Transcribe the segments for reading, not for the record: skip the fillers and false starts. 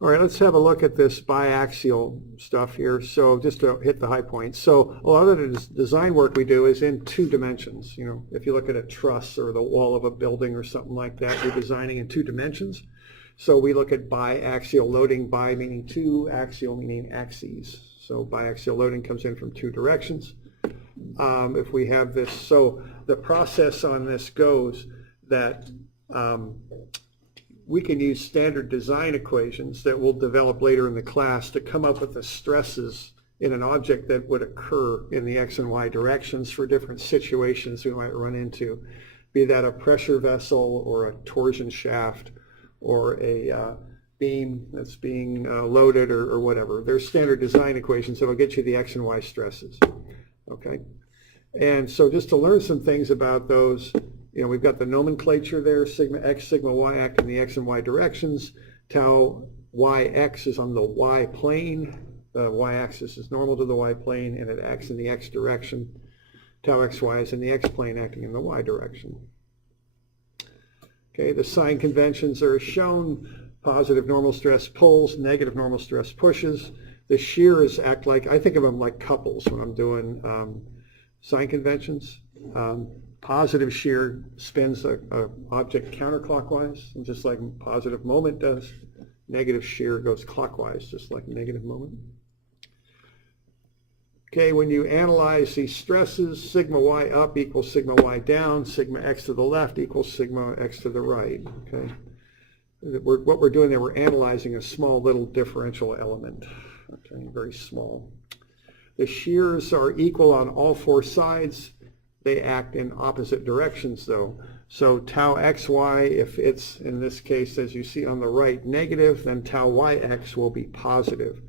All right, let's have a look at this biaxial stuff here. So just to hit the high points. So a lot of the design work we do is in 2 dimensions. You know, if you look at a truss or the wall of a building or something like that, you're designing in 2 dimensions. So we look at biaxial loading, bi meaning 2, axial meaning axes. So biaxial loading comes in from 2 directions. If we have this, so the process on this goes that we can use standard design equations that we'll develop later in the class to come up with the stresses in an object that would occur in the X and Y directions for different situations we might run into, be that a pressure vessel or a torsion shaft or a beam that's being loaded or whatever. There's standard design equations that will get you the X and Y stresses. Okay, and so just to learn some things about those, you know, we've got the nomenclature there, sigma x, sigma y act in the X and Y directions. Tau yx is on the Y plane. The y-axis is normal to the Y plane and it acts in the X direction. Tau xy is in the X plane acting in the Y direction. Okay, the sign conventions are shown. Positive normal stress pulls, negative normal stress pushes. The shears act like, I think of them like couples when I'm doing sign conventions. Positive shear spins a object counterclockwise, just like positive moment does. Negative shear goes clockwise, just like negative moment. Okay, when you analyze these stresses, sigma y up equals sigma y down, sigma x to the left equals sigma x to the right. Okay, what we're doing there, we're analyzing a small little differential element. Okay, very small. The shears are equal on all 4 sides. They act in opposite directions though. So tau xy, if it's in this case, as you see on the right, negative, then tau yx will be positive.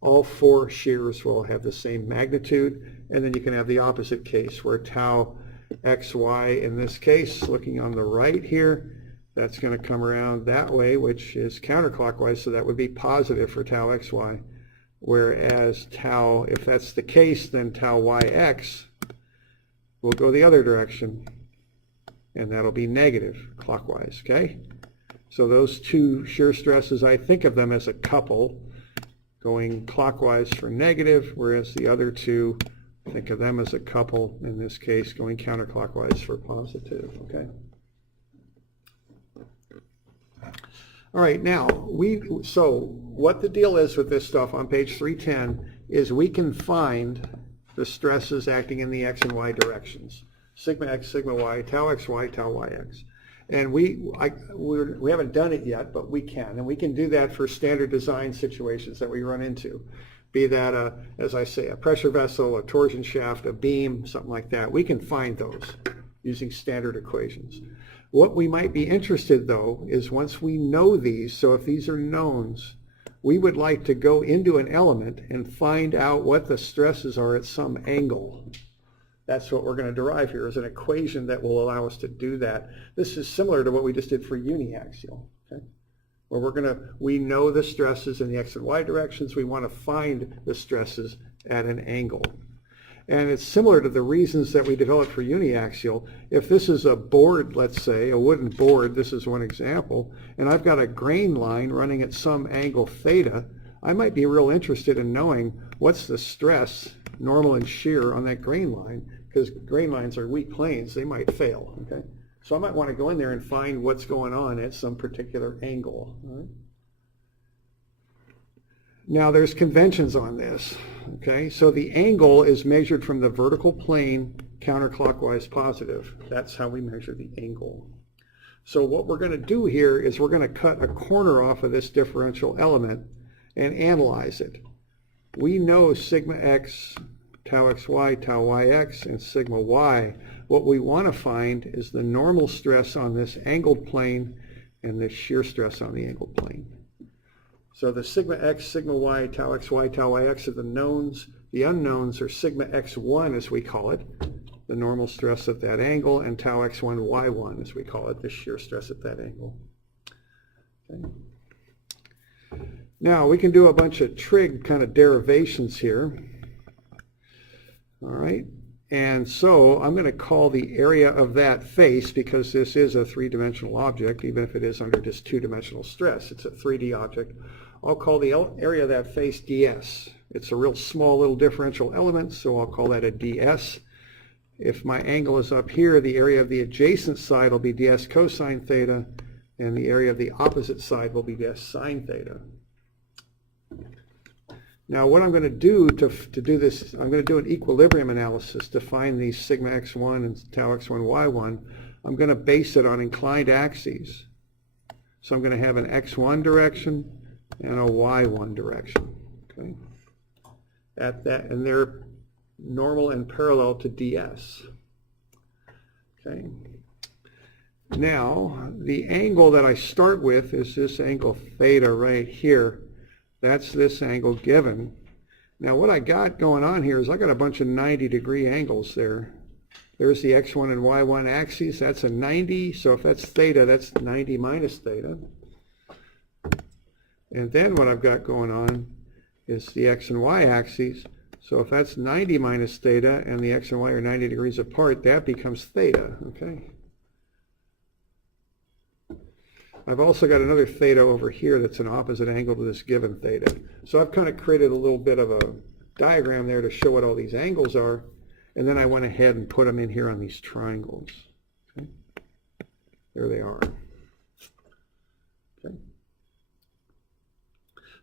All 4 shears will have the same magnitude, and then you can have the opposite case where tau xy, in this case, looking on the right here, that's going to come around that way, which is counterclockwise, so that would be positive for tau xy. Whereas tau, if that's the case, then tau yx will go the other direction, and that'll be negative clockwise, okay? So those 2 shear stresses, I think of them as a couple, going clockwise for negative, whereas the other 2, think of them as a couple, in this case, going counterclockwise for positive, okay? All right, now, so what the deal is with this stuff on page 310 is we can find the stresses acting in the X and Y directions. Sigma x, sigma y, tau xy, tau yx. And we haven't done it yet, but we can. And we can do that for standard design situations that we run into. Be that, as I say, a pressure vessel, a torsion shaft, a beam, something like that. We can find those using standard equations. What we might be interested, though, is once we know these, so if these are knowns, we would like to go into an element and find out what the stresses are at some angle. That's what we're going to derive here, is an equation that will allow us to do that. This is similar to what we just did for uniaxial, okay? Where we know the stresses in the X and Y directions, we want to find the stresses at an angle. And it's similar to the reasons that we developed for uniaxial. If this is a board, let's say, a wooden board, this is one example, and I've got a grain line running at some angle theta, I might be real interested in knowing what's the stress, normal and shear, on that grain line, because grain lines are weak planes, they might fail, okay? So I might want to go in there and find what's going on at some particular angle, all right? Now there's conventions on this, okay? So the angle is measured from the vertical plane counterclockwise positive. That's how we measure the angle. So what we're going to do here is we're going to cut a corner off of this differential element and analyze it. We know sigma x, tau xy, tau yx, and sigma y. What we want to find is the normal stress on this angled plane and the shear stress on the angled plane. So the sigma x, sigma y, tau xy, tau yx are the knowns. The unknowns are sigma x1, as we call it, the normal stress at that angle, and tau x1, y1, as we call it, the shear stress at that angle. Okay. Now we can do a bunch of trig kind of derivations here. All right, And so I'm going to call the area of that face, because this is a three-dimensional object, even if it is under just two-dimensional stress. It's a 3D object. I'll call the area of that face ds. It's a real small little differential element, so I'll call that a ds. If my angle is up here, the area of the adjacent side will be ds cosine theta, and the area of the opposite side will be ds sine theta. Now what I'm going to do to do this, I'm going to do an equilibrium analysis to find these sigma x1 and tau x1, y1. I'm going to base it on inclined axes. So I'm going to have an x1 direction and a y1 direction. Okay? At that, and they're normal and parallel to ds. Okay. Now the angle that I start with is this angle theta right here. That's this angle given. Now what I got going on here is I got a bunch of 90-degree angles there. There's the x1 and y1 axes. That's a 90. So if that's theta, that's 90 minus theta. And then what I've got going on is the x and y axes. So if that's 90 minus theta and the x and y are 90 degrees apart, that becomes theta. Okay. I've also got another theta over here that's an opposite angle to this given theta. So I've kind of created a little bit of a diagram there to show what all these angles are, and then I went ahead and put them in here on these triangles. Okay. There they are. Okay.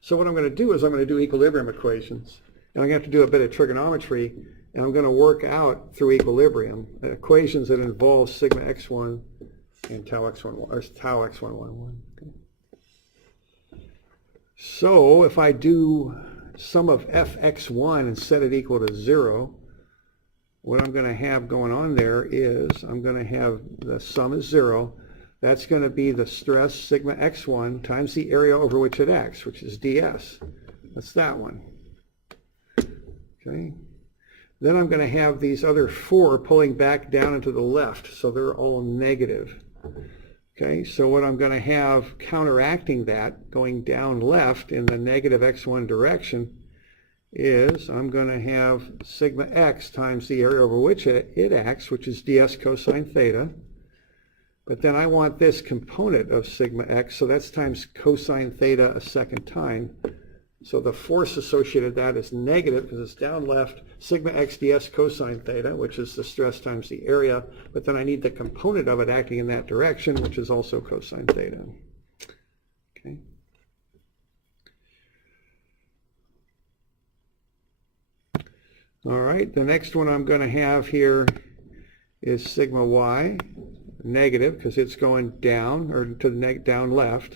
So what I'm going to do is I'm going to do equilibrium equations, and I'm going to have to do a bit of trigonometry, and I'm going to work out through equilibrium equations that involve sigma x1 and tau x1, or tau x1, y1. Okay. So if I do sum of fx1 and set it equal to 0, what I'm going to have going on there is I'm going to have the sum is 0. That's going to be the stress sigma x1 times the area over which it acts, which is ds. That's that one. Okay. Then I'm going to have these other 4 pulling back down into the left, so they're all negative. Okay, so what I'm going to have counteracting that, going down left in the negative x1 direction, is I'm going to have sigma x times the area over which it acts, which is ds cosine theta. But then I want this component of sigma x, so that's times cosine theta a second time. So the force associated with that is negative because it's down left, sigma x ds cosine theta, which is the stress times the area, but then I need the component of it acting in that direction, which is also cosine theta. Okay. All right, the next one I'm going to have here is sigma y, negative, because it's going down, or to the down left.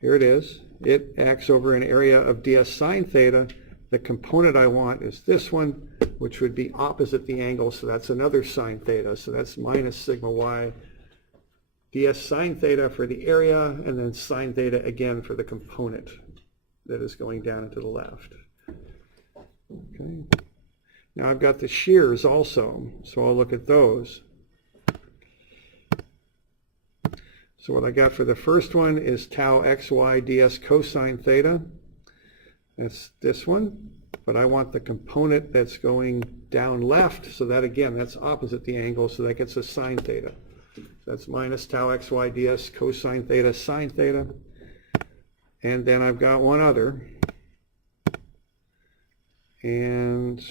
Here it is. It acts over an area of ds sine theta. The component I want is this one, which would be opposite the angle, so that's another sine theta. So that's minus sigma y ds sine theta for the area, and then sine theta again for the component that is going down and to the left. Okay. Now I've got the shears also, so I'll look at those. So what I got for the first one is tau xy ds cosine theta. That's this one, but I want the component that's going down left, so that again, that's opposite the angle, so that gets a sine theta. That's minus tau xy ds cosine theta sine theta. And then I've got one other, and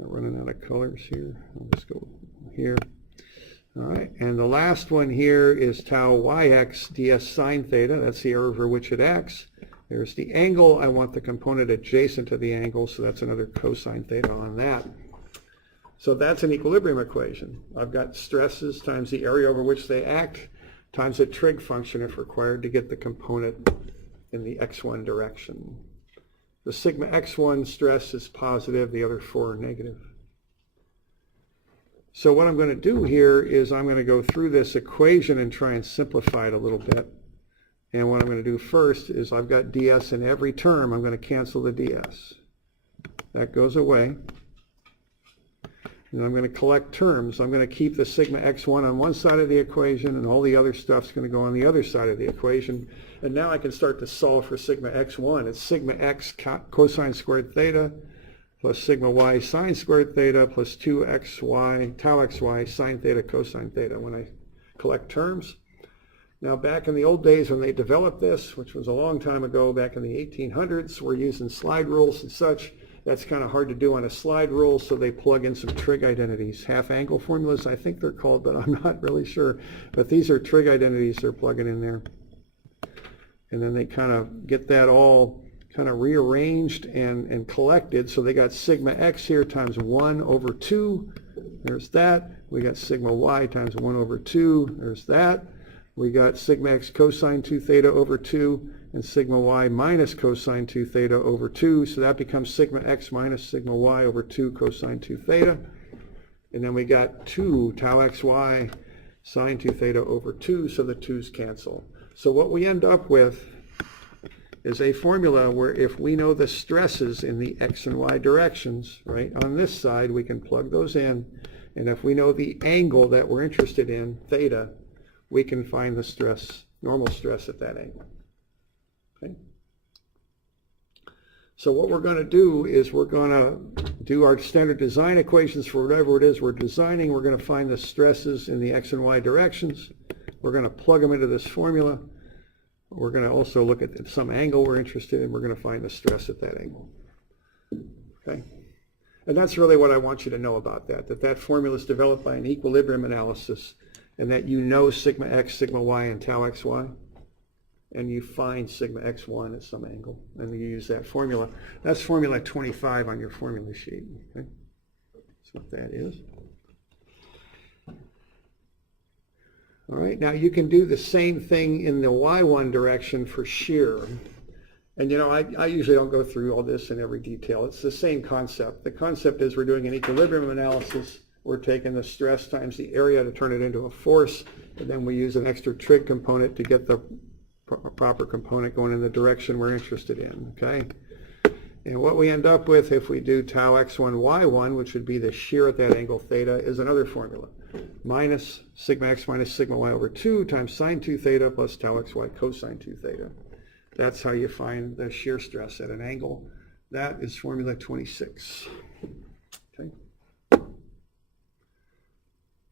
I'm running out of colors here. I'll just go here. All right, and the last one here is tau yx ds sine theta. That's the area over which it acts. There's the angle. I want the component adjacent to the angle, so that's another cosine theta on that. So that's an equilibrium equation. I've got stresses times the area over which they act times a trig function if required to get the component in the x1 direction. The sigma x1 stress is positive, the other 4 are negative. So what I'm going to do here is I'm going to go through this equation and try and simplify it a little bit. And what I'm going to do first is I've got ds in every term. I'm going to cancel the ds. That goes away. And I'm going to collect terms. I'm going to keep the sigma x1 on one side of the equation, and all the other stuff's going to go on the other side of the equation. And now I can start to solve for sigma x1. It's sigma x cosine squared theta plus sigma y sine squared theta plus 2xy tau xy sine theta cosine theta when I collect terms. Now back in the old days when they developed this, which was a long time ago, back in the 1800s, we're using slide rules and such. That's kind of hard to do on a slide rule, so they plug in some trig identities. Half angle formulas, I think they're called, but I'm not really sure. But these are trig identities they're plugging in there. And then they kind of get that all kind of rearranged and collected. So they got sigma x here times 1 over 2. There's that. We got sigma y times 1 over 2. There's that. We got sigma x cosine 2 theta over 2 and sigma y minus cosine 2 theta over 2. So that becomes sigma x minus sigma y over 2 cosine 2 theta. And then we got 2 tau xy sine 2 theta over 2, so the 2's cancel. So what we end up with is a formula where if we know the stresses in the x and y directions, right, on this side, we can plug those in. And if we know the angle that we're interested in, theta, we can find the stress, normal stress at that angle. Okay? So what we're going to do is we're going to do our standard design equations for whatever it is we're designing. We're going to find the stresses in the x and y directions. We're going to plug them into this formula. We're going to also look at some angle we're interested in. We're going to find the stress at that angle. Okay? And that's really what I want you to know about that formula is developed by an equilibrium analysis, and that you know sigma x, sigma y, and tau xy, and you find sigma x1 at some angle, and you use that formula. That's formula 25 on your formula sheet. Okay? That's what that is. All right, now you can do the same thing in the y1 direction for shear. And you know, I usually don't go through all this in every detail. It's the same concept. The concept is we're doing an equilibrium analysis. We're taking the stress times the area to turn it into a force, and then we use an extra trig component to get the proper component going in the direction we're interested in, okay? And what we end up with if we do tau x1, y1, which would be the shear at that angle theta, is another formula. Minus sigma x minus sigma y over 2 times sine 2 theta plus tau xy cosine 2 theta. That's how you find the shear stress at an angle. That is formula 26. Okay.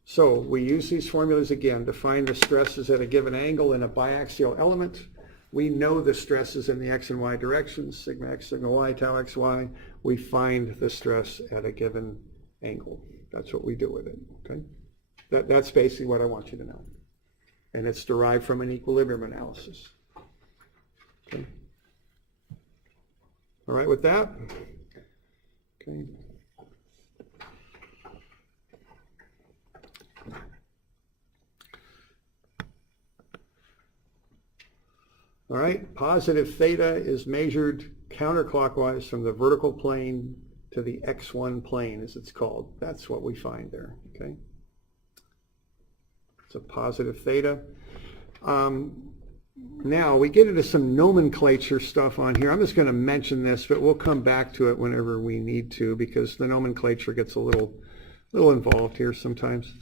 So we use these formulas again to find the stresses at a given angle in a biaxial element. We know the stresses in the x and y directions, sigma x, sigma y, tau xy. We find the stress at a given angle. That's what we do with it. Okay? That's basically what I want you to know. And it's derived from an equilibrium analysis. Okay. All right with that? Okay. All right, positive theta is measured counterclockwise from the vertical plane to the x1 plane, as it's called. That's what we find there, okay? It's a positive theta. Now, we get into some nomenclature stuff on here. I'm just going to mention this, but we'll come back to it whenever we need to, because the nomenclature gets a little involved here sometimes.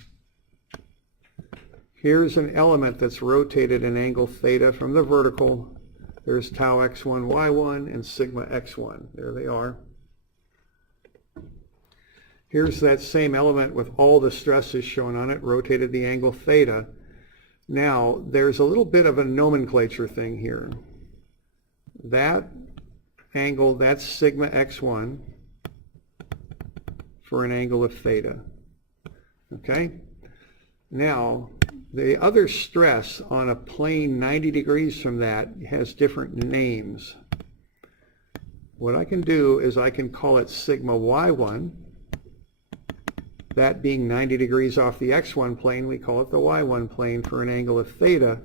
Here's an element that's rotated an angle theta from the vertical. There's tau x1, y1, and sigma x1. There they are. Here's that same element with all the stresses shown on it, rotated the angle theta. Now, there's a little bit of a nomenclature thing here. That angle, that's sigma x1 for an angle of theta. Okay? Now, the other stress on a plane 90 degrees from that has different names. What I can do is I can call it sigma y1. That being 90 degrees off the x1 plane, we call it the y1 plane for an angle of theta.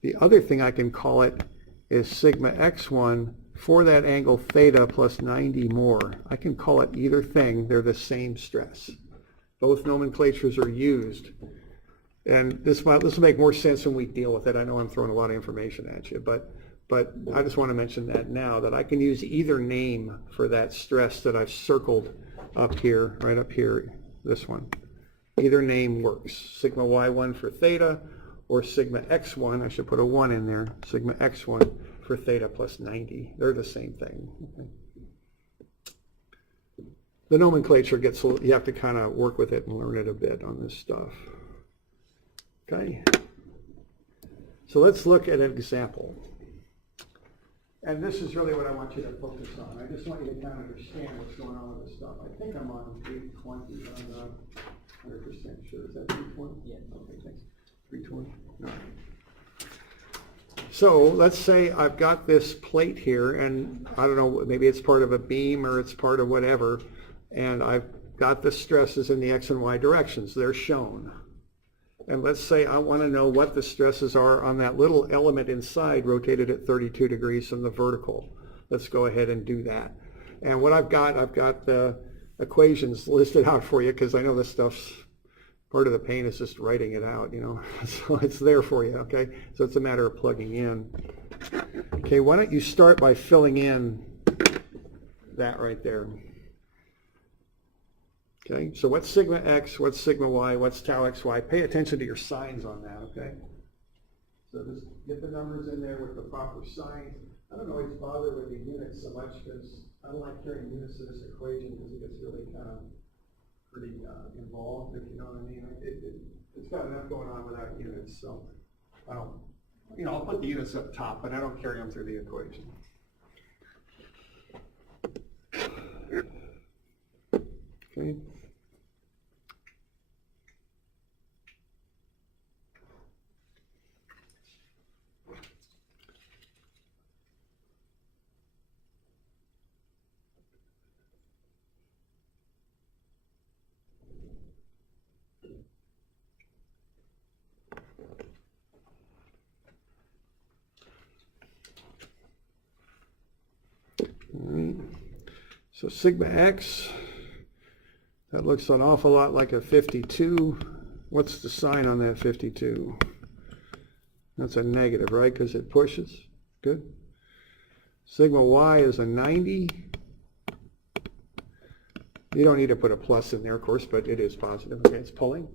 The other thing I can call it is sigma x1 for that angle theta plus 90 more. I can call it either thing. They're the same stress. Both nomenclatures are used. And this will make more sense when we deal with it. I know I'm throwing a lot of information at you, but I just want to mention that now, that I can use either name for that stress that I've circled up here, right up here, this one. Either name works. Sigma y1 for theta, or sigma x1, I should put a 1 in there, sigma x1 for theta plus 90. They're the same thing. Okay. the nomenclature gets, you have to kind of work with it and learn it a bit on this stuff. Okay. So let's look at an example. And this is really what I want you to focus on. I just want you to kind of understand what's going on with this stuff. I think I'm on 320. I'm 100% sure. Is that 320? Yeah. Okay, thanks. 320? No. So let's say I've got this plate here, and I don't know, maybe it's part of a beam or it's part of whatever, and I've got the stresses in the X and Y directions. They're shown. And let's say I want to know what the stresses are on that little element inside rotated at 32 degrees from the vertical. Let's go ahead and do that. And what I've got the equations listed out for you, because I know this stuff's part of the pain is just writing it out, you know. So it's there for you, okay? So it's a matter of plugging in. Okay, why don't you start by filling in that right there. Okay, so what's sigma x, what's sigma y, what's tau xy? Pay attention to your signs on that, okay? So just get the numbers in there with the proper signs. I don't always bother with the units so much because I don't like carrying units to this equation because it gets really kind of pretty involved, if you know what I mean. It's got enough going on without units, so I don't, you know, I'll put the units up top, but I don't carry them through the equation. Okay. So sigma x, that looks an awful lot like a 52. What's the sign on that 52? That's a negative, right? Because it pushes. Good. Sigma y is a 90. You don't need to put a plus in there, of course, but it is positive. Okay, it's pulling.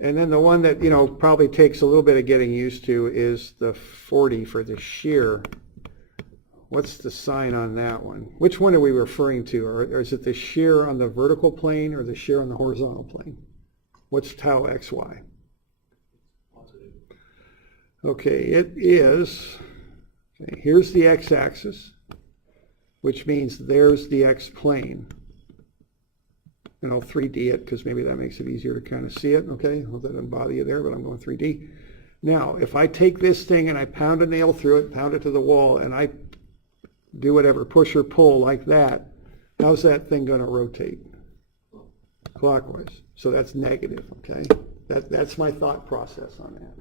And then the one that, you know, probably takes a little bit of getting used to is the 40 for the shear. What's the sign on that one? Which one are we referring to? Or is it the shear on the vertical plane or the shear on the horizontal plane? What's tau xy? Positive. Okay, it is, okay, here's the x-axis, which means there's the x-plane. And I'll 3D it because maybe that makes it easier to kind of see it. Okay, well, that doesn't bother you there, but I'm going 3D. Now, if I take this thing and I pound a nail through it, pound it to the wall, and I do whatever, push or pull like that, how's that thing going to rotate? Clockwise. So that's negative, okay? That's my thought process on that.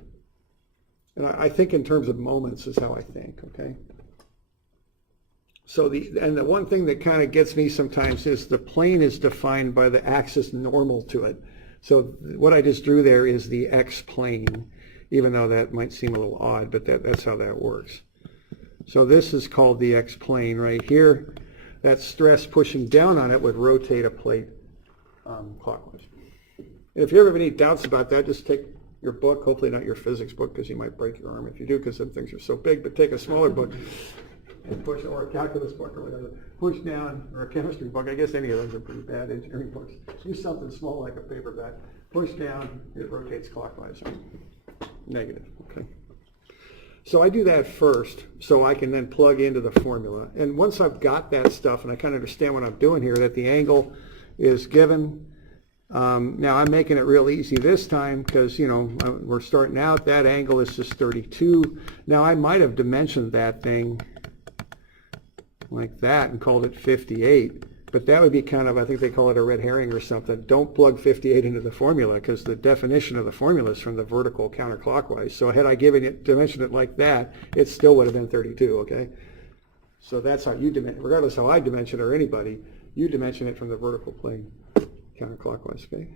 And I think in terms of moments is how I think, okay? So the one thing that kind of gets me sometimes is the plane is defined by the axis normal to it. So what I just drew there is the x-plane, even though that might seem a little odd, but that's how that works. So this is called the x-plane right here. That stress pushing down on it would rotate a plate clockwise. And if you ever have any doubts about that, just take your book, hopefully not your physics book because you might break your arm if you do because some things are so big, but take a smaller book and push, or a calculus book or whatever, push down, or a chemistry book. I guess any of those are pretty bad engineering books. Use something small like a paperback. Push down, it rotates clockwise. Negative, okay. So I do that first so I can then plug into the formula. And once I've got that stuff and I kind of understand what I'm doing here, that the angle is given. Now I'm making it real easy this time because, you know, we're starting out. That angle is just 32. Now I might have dimensioned that thing like that and called it 58. But that would be kind of, I think they call it a red herring or something. Don't plug 58 into the formula because the definition of the formula is from the vertical counterclockwise. So had I given it, dimensioned it like that, it still would have been 32, okay? So that's how you dimension, regardless how I dimension it or anybody, you dimension it from the vertical plane counterclockwise, okay?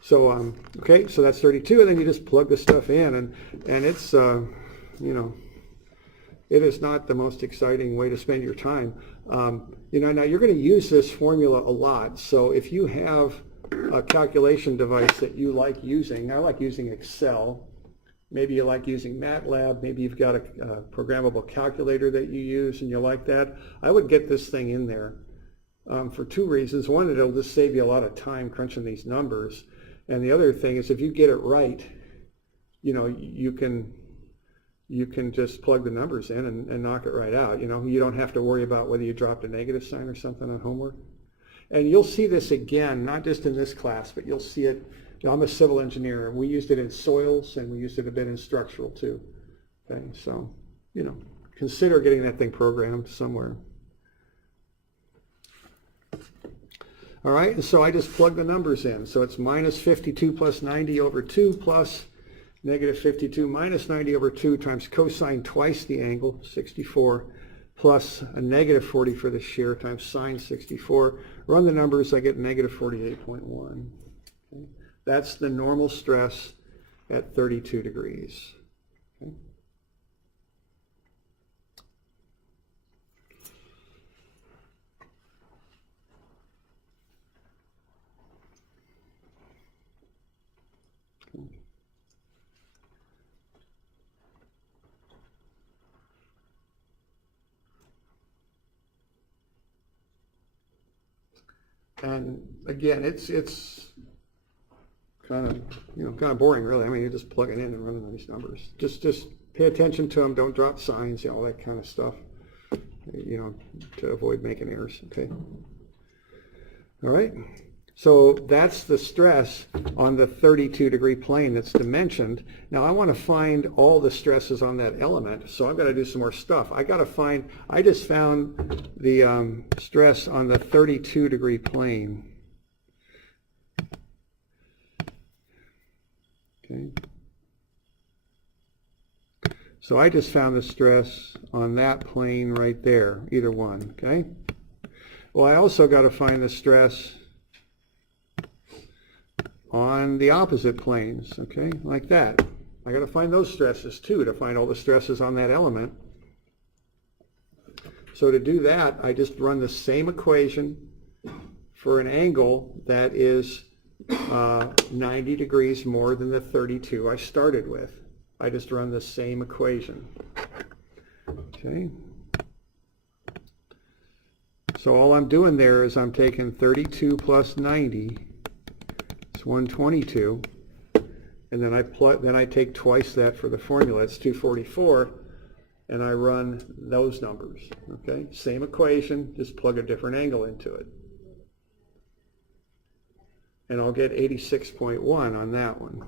So, okay, so that's 32, and then you just plug the stuff in, and it's, you know, it is not the most exciting way to spend your time. You know, now you're going to use this formula a lot. So if you have a calculation device that you like using, I like using Excel. Maybe you like using MATLAB. Maybe you've got a programmable calculator that you use and you like that. I would get this thing in there for two reasons. One, it'll just save you a lot of time crunching these numbers. And the other thing is if you get it right, you know, you can just plug the numbers in and knock it right out. You know, you don't have to worry about whether you dropped a negative sign or something on homework. And you'll see this again, not just in this class, but you'll see it. You know, I'm a civil engineer. We used it in soils and we used it a bit in structural too. Okay, so, you know, consider getting that thing programmed somewhere. All right, so I just plug the numbers in. So it's minus 52 plus 90 over 2 plus negative 52 minus 90 over 2 times cosine twice the angle, 64, plus a negative 40 for the shear times sine 64. Run the numbers, I get negative 48.1. Okay. That's the normal stress at 32 degrees. Okay. And again, it's kind of boring, really. I mean, you're just plugging in and running these numbers. Just pay attention to them. Don't drop signs, all that kind of stuff. You know, to avoid making errors. Okay. All right. So that's the stress on the 32-degree plane that's dimensioned. Now I want to find all the stresses on that element, so I've got to do some more stuff. I just found the stress on the 32-degree plane. Okay. So I just found the stress on that plane right there, either one. Okay. Well, I also got to find the stress on the opposite planes, okay, like that. I got to find those stresses too, to find all the stresses on that element. So to do that, I just run the same equation for an angle that is 90 degrees more than the 32 I started with. I just run the same equation. Okay. So all I'm doing there is I'm taking 32 plus 90. It's 122, and then I take twice that for the formula. It's 244, and I run those numbers. Okay, same equation, just plug a different angle into it, and I'll get 86.1 on that one.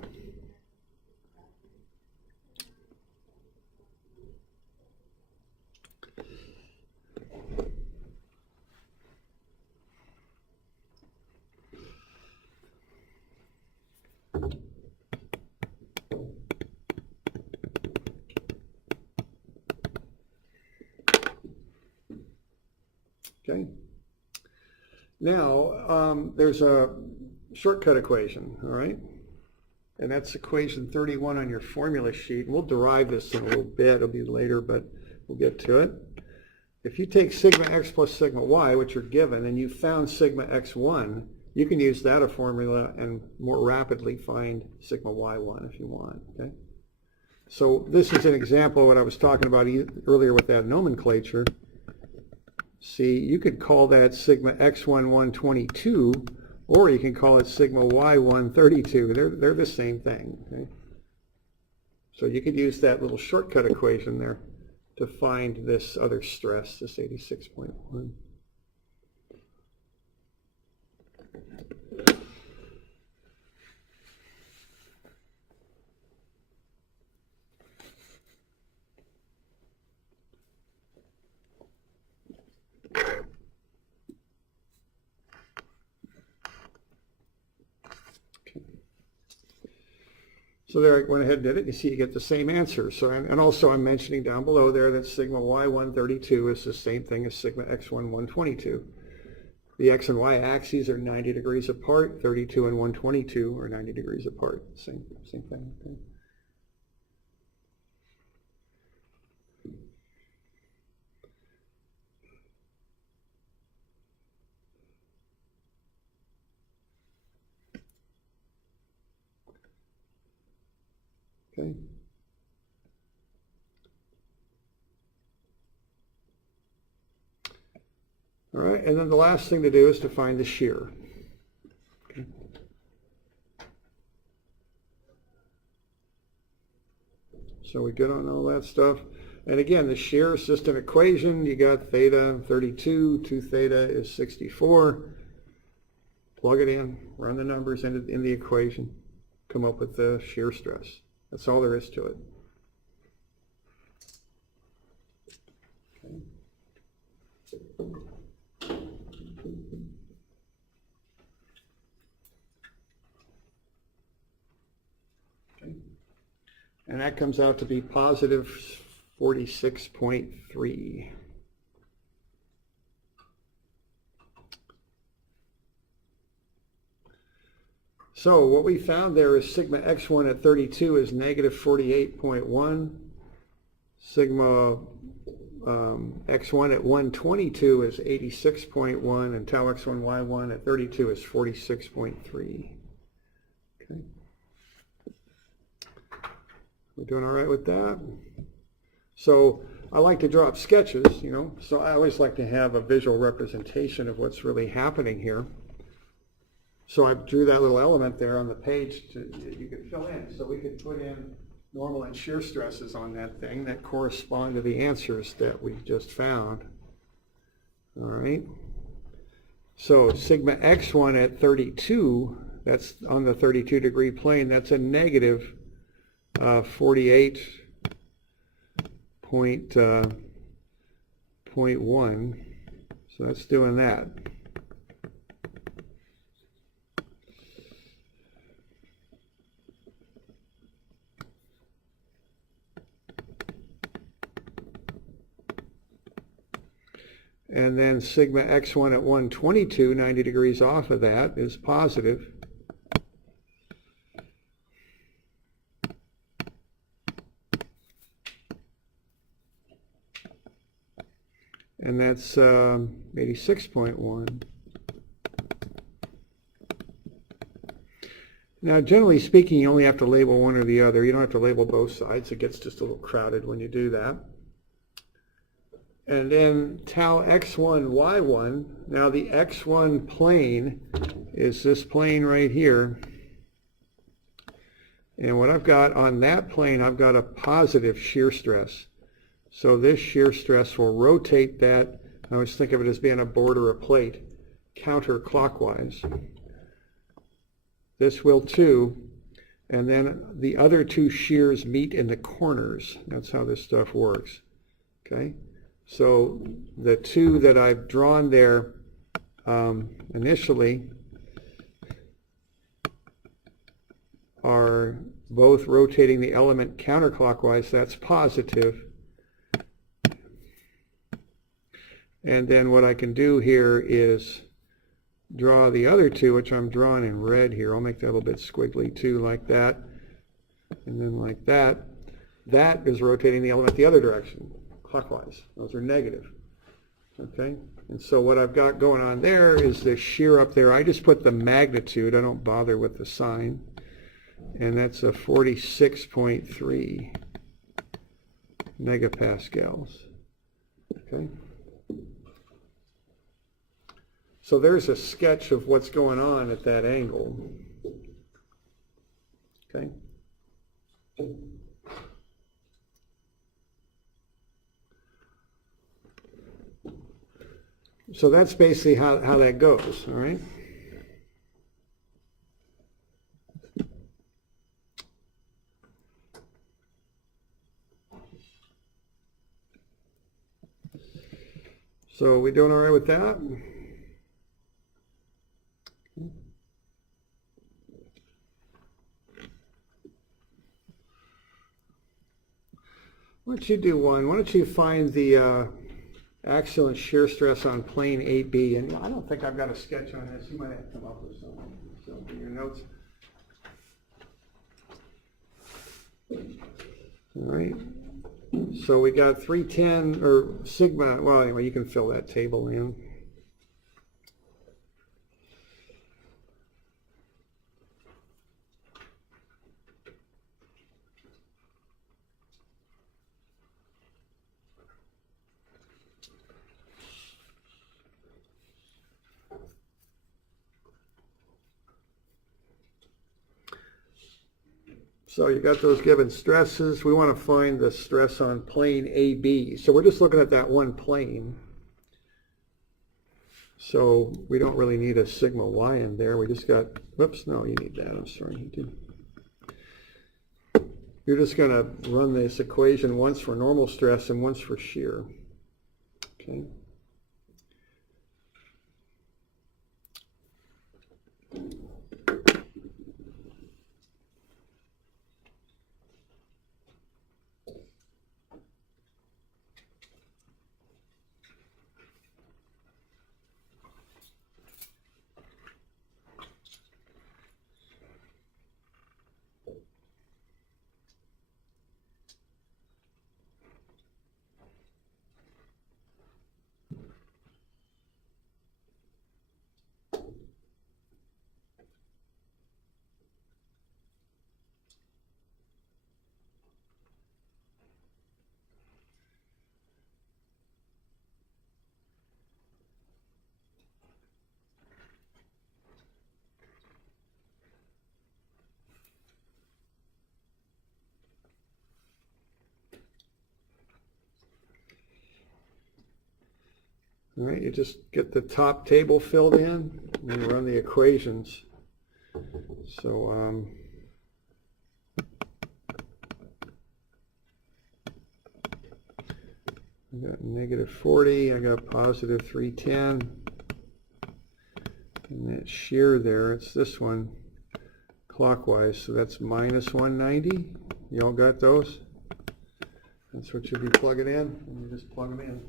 Okay. Now, there's a shortcut equation, all right? And that's equation 31 on your formula sheet. We'll derive this in a little bit. It'll be later, but we'll get to it. If you take sigma x plus sigma y, which are given, and you found sigma x1, you can use that as a formula and more rapidly find sigma y1 if you want, okay? So this is an example of what I was talking about earlier with that nomenclature. See, you could call that sigma x1 122, or you can call it sigma y1 32. They're the same thing. Okay? So you could use that little shortcut equation there to find this other stress, this 86.1. So there I went ahead and did it. You see you get the same answer. So, and also I'm mentioning down below there that sigma y1 32 is the same thing as sigma x1 122. The x and y axes are 90 degrees apart. 32 and 122 are 90 degrees apart. Same thing. Okay. Okay. All right, and then the last thing to do is to find the shear. Okay. So we good on all that stuff. And again, the shear is just an equation. You got theta 32, 2 theta is 64. Plug it in, run the numbers in the equation, come up with the shear stress. That's all there is to it. Okay. And that comes out to be positive 46.3. So what we found there is sigma x1 at 32 is negative 48.1. Sigma x1 at 122 is 86.1, and tau x1 y1 at 32 is 46.3. Okay. We're doing all right with that? So I like to draw up sketches, so I always like to have a visual representation of what's really happening here. So I drew that little element there on the page you could fill in. So we could put in normal and shear stresses on that thing that correspond to the answers that we just found. All right. So sigma x1 at 32, that's on the 32-degree plane, that's a negative 48.1. So that's doing that. And then sigma x1 at 122, 90 degrees off of that, is positive. And that's 86.1. Now, generally speaking, you only have to label one or the other. You don't have to label both sides. It gets just a little crowded when you do that. And then tau x1, y1. Now the x1 plane is this plane right here. And what I've got on that plane, I've got a positive shear stress. So this shear stress will rotate that. I always think of it as being a board or a plate, counterclockwise. This will too. And then the other two shears meet in the corners. That's how this stuff works. Okay. So the two that I've drawn there initially are both rotating the element counterclockwise. That's positive. And then what I can do here is draw the other two, which I'm drawing in red here. I'll make that a little bit squiggly too, like that. And then like that. That is rotating the element the other direction, clockwise. Those are negative. Okay? And so what I've got going on there is the shear up there. I just put the magnitude. I don't bother with the sign. And that's a 46.3 megapascals. Okay? So there's a sketch of what's going on at that angle. Okay? So that's basically how that goes, all right? So we doing all right with that? Why don't you do one? Why don't you find the axial and shear stress on plane 8B? And I don't think I've got a sketch on this. You might have to come up with something. So in your notes. All right. So we got 310 or sigma. Well, anyway, you can fill that table in. So you got those given stresses. We want to find the stress on plane AB. So we're just looking at that one plane. So we don't really need a sigma y in there. We just got, whoops, no, you need that. I'm sorry, you did. You're just going to run this equation once for normal stress and once for shear. Okay. All right, you just get the top table filled in and you run the equations. So I got negative 40, I got positive 310. And that shear there, it's this one clockwise, so that's minus 190. You all got those? That's what you'll be plugging in, and you just plug them in.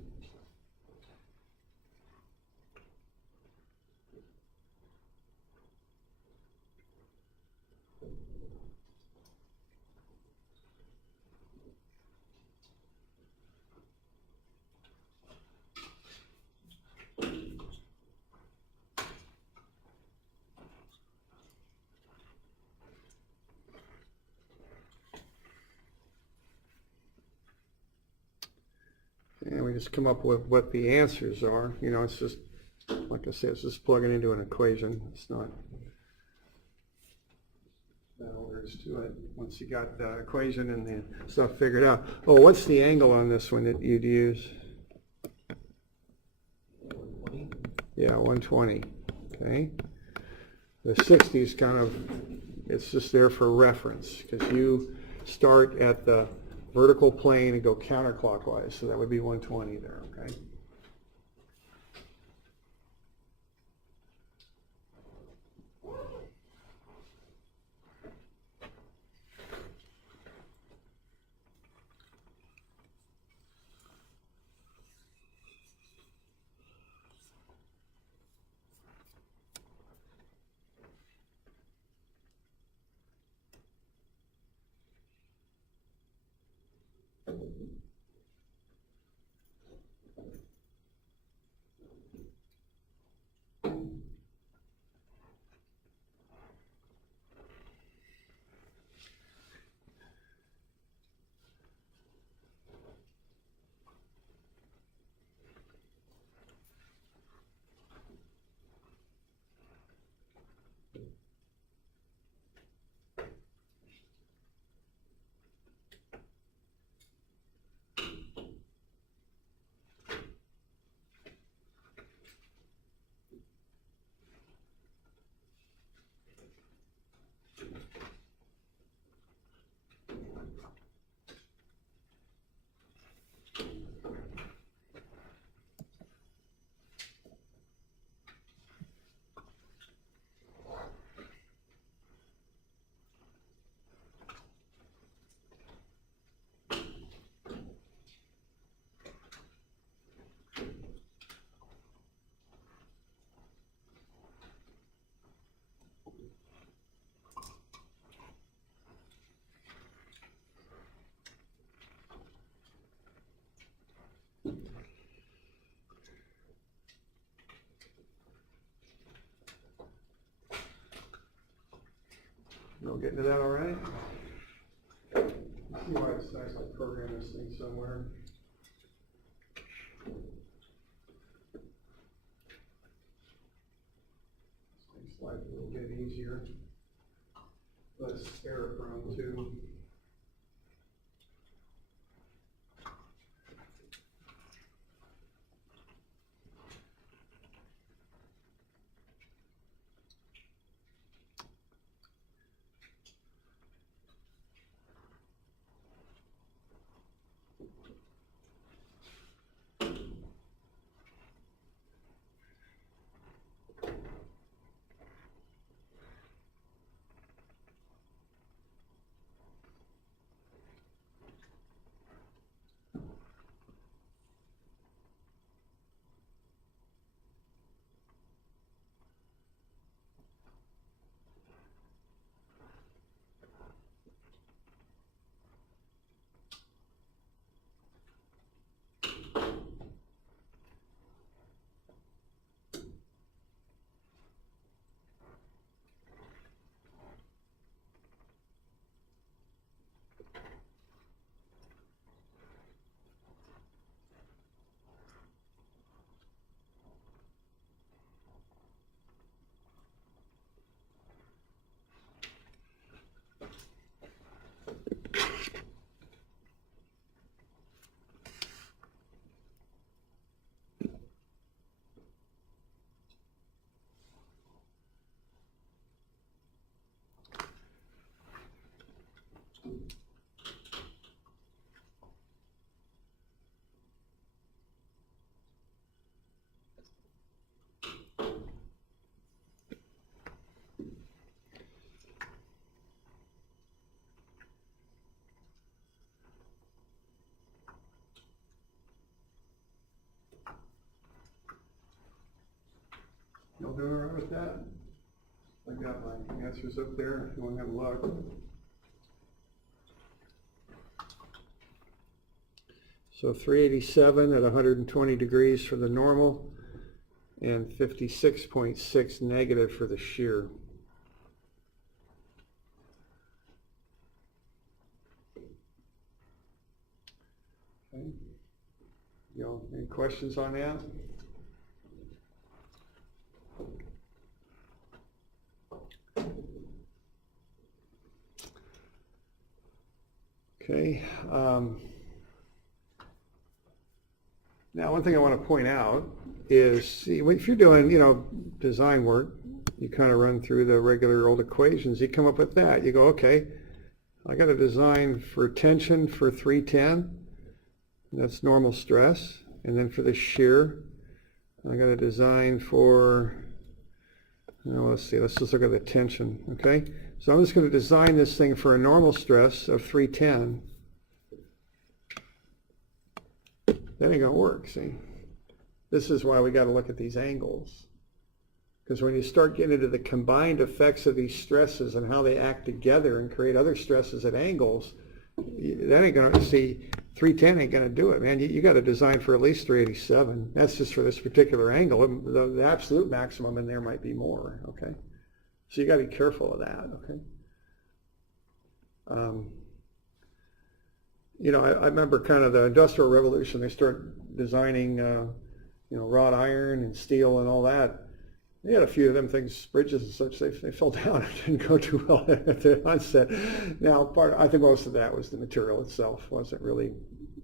And we just come up with what the answers are. You know, it's just, like I said, it's just plugging into an equation. It's not all there is to it. Once you got the equation and the stuff figured out. Oh, what's the angle on this one that you'd use? 120. Yeah, 120. Okay. The 60 is kind of, it's just there for reference because you start at the vertical plane and go counterclockwise, so that would be 120 there, okay? Y'all getting to that all right? See why it's nice to program this thing somewhere. This makes life a little bit easier. less error prone too. Y'all doing all right with that? I got my answers up there if you want to have a look. So 387 at 120 degrees for the normal and 56.6 negative for the shear. Okay. Y'all, any questions on that? Okay. Now, one thing I want to point out is, see, if you're doing, design work, you kind of run through the regular old equations. You come up with that. You go, okay, I got a design for tension for 310. That's normal stress. And then for the shear, I got a design for, let's see, let's just look at the tension, okay? So I'm just going to design this thing for a normal stress of 310. That ain't going to work, see? This is why we got to look at these angles. Because when you start getting into the combined effects of these stresses and how they act together and create other stresses at angles, that ain't going to, see, 310 ain't going to do it, man. You got to design for at least 387. That's just for this particular angle. The absolute maximum in there might be more, okay? So you got to be careful of that, okay? I remember kind of the Industrial Revolution. They start designing, wrought iron and steel and all that. They had a few of them things, bridges and such. They fell down. It didn't go too well at the onset. Now, I think most of that was the material itself. Wasn't really,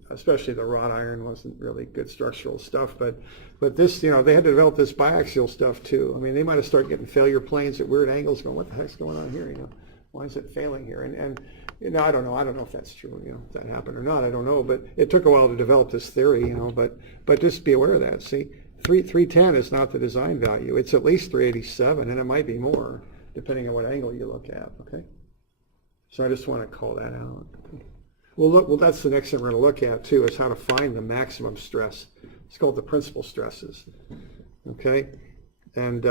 especially the wrought iron, wasn't really good structural stuff. But this, they had to develop this biaxial stuff too. I mean, they might have started getting failure planes at weird angles, going, what the heck's going on here? Why is it failing here? And I don't know. I don't know if that's true. If that happened or not. I don't know. But it took a while to develop this theory. But just be aware of that. See, 310 is not the design value. It's at least 387, and it might be more, depending on what angle you look at. Okay. So I just want to call that out. Okay. Well, that's the next thing we're going to look at too, is how to find the maximum stress. It's called the principal stresses. Okay. And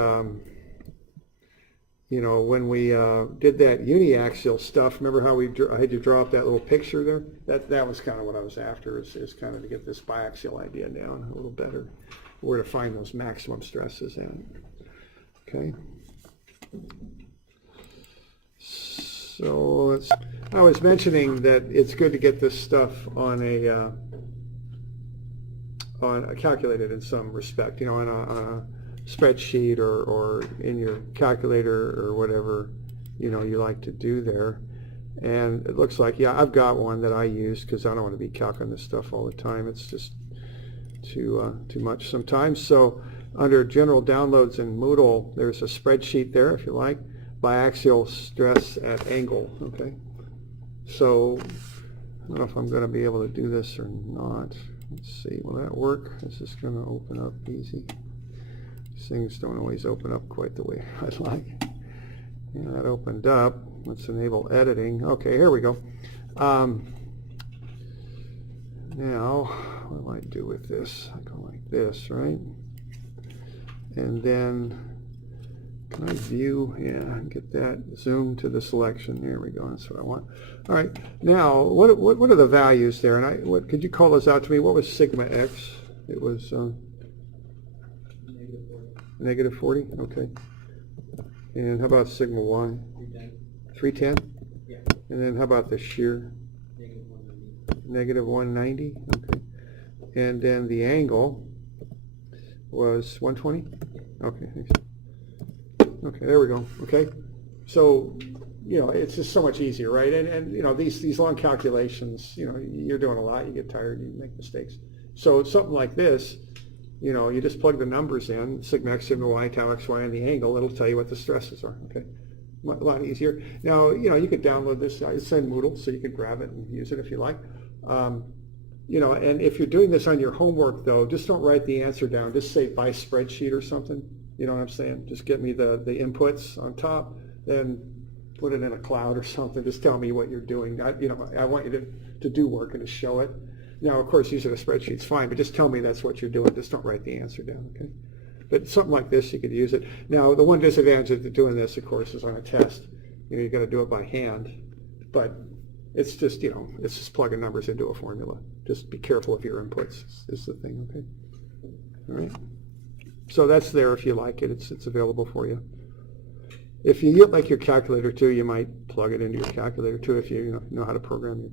when we did that uniaxial stuff, remember how I had you draw up that little picture there? That was kind of what I was after, is kind of to get this biaxial idea down a little better, where to find those maximum stresses in it. Okay. So I was mentioning that it's good to get this stuff on a calculated in some respect, on a spreadsheet or in your calculator or whatever, you like to do there. And it looks like, yeah, I've got one that I use because I don't want to be calculating this stuff all the time. It's just too much sometimes. So under general downloads in Moodle, there's a spreadsheet there if you like, biaxial stress at angle, okay? So I don't know if I'm going to be able to do this or not. Let's see, will that work? Is this going to open up easy? These things don't always open up quite the way I'd like. Yeah, that opened up. Let's enable editing. Okay, here we go. Now, what do I do with this? I go like this, right? And then, can I view? Yeah, get that zoom to the selection. There we go. That's what I want. All right. Now, what are the values there? And what could you call those out to me? What was sigma x? It was negative 40. Okay. And how about sigma y? 310. Yeah. And then how about the shear? Negative 190. Okay. And then the angle was 120. Okay. Thanks. Okay, there we go. Okay, so it's just so much easier, right? And these long calculations, you're doing a lot. You get tired. You make mistakes. So something like this, you just plug the numbers in, sigma x, sigma y, tau x, y, and the angle. It'll tell you what the stresses are. Okay, a lot easier. Now, you could download this. It's in Moodle, so you can grab it and use it if you like. And if you're doing this on your homework, though, just don't write the answer down. Just say by spreadsheet or something. You know what I'm saying? Just get me the inputs on top, then put it in a cloud or something. Just tell me what you're doing. I want you to do work and to show it. Now, of course, using a spreadsheet's fine, but just tell me that's what you're doing. Just don't write the answer down, okay? But something like this, you could use it. Now, the one disadvantage of doing this, of course, is on a test. You've got to do it by hand. But it's just, it's just plugging numbers into a formula. Just be careful of your inputs is the thing, okay? All right. So that's there if you like it. It's available for you. If you get like your calculator too, you might plug it into your calculator too if you know how to program your